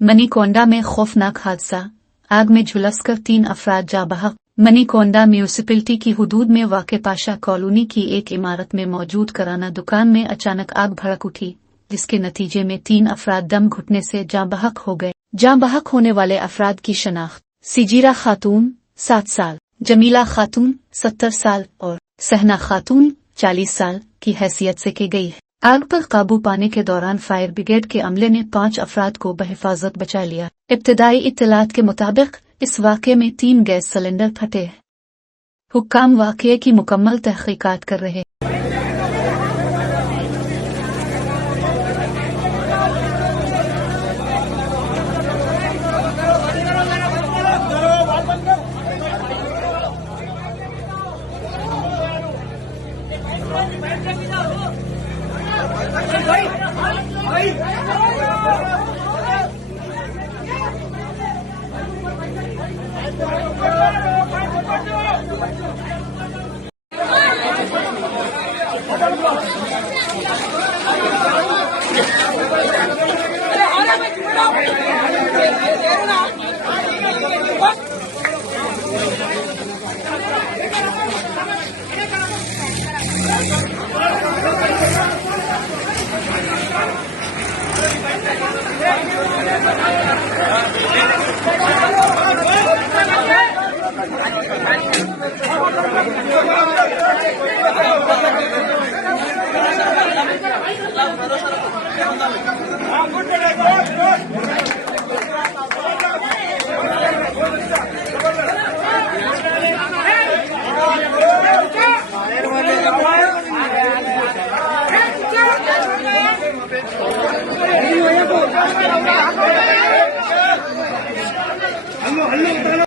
मनीकोंडा में खौफनाक हादसा, आग में झुलसकर 3 अफराद जाँ बहक। मनीकोंडा म्यूनिसिपैलिटी की हुदूद में वाक़ पाशा कॉलोनी की एक इमारत में मौजूद किराना दुकान में अचानक आग भड़क उठी, जिसके नतीजे में 3 अफराद दम घुटने से जाँ बहक हो गए। जाँ बहक होने वाले अफराद की शनाख्त सिजीरा खातून 7 साल, जमीला खातून 70 साल और सहना खातून 40 साल की हैसियत से की गई है। आग पर काबू पाने के दौरान फायर ब्रिगेड के अमले ने 5 अफराद को बहिफाजत बचा लिया। इब्तदाई इत्तलात के मुताबिक इस वाक़े में 3 गैस सिलेंडर फटे हैं। हुक्काम वाक़े की मुकम्मल तहक़ीक़ात कर रहे हैं। हेलो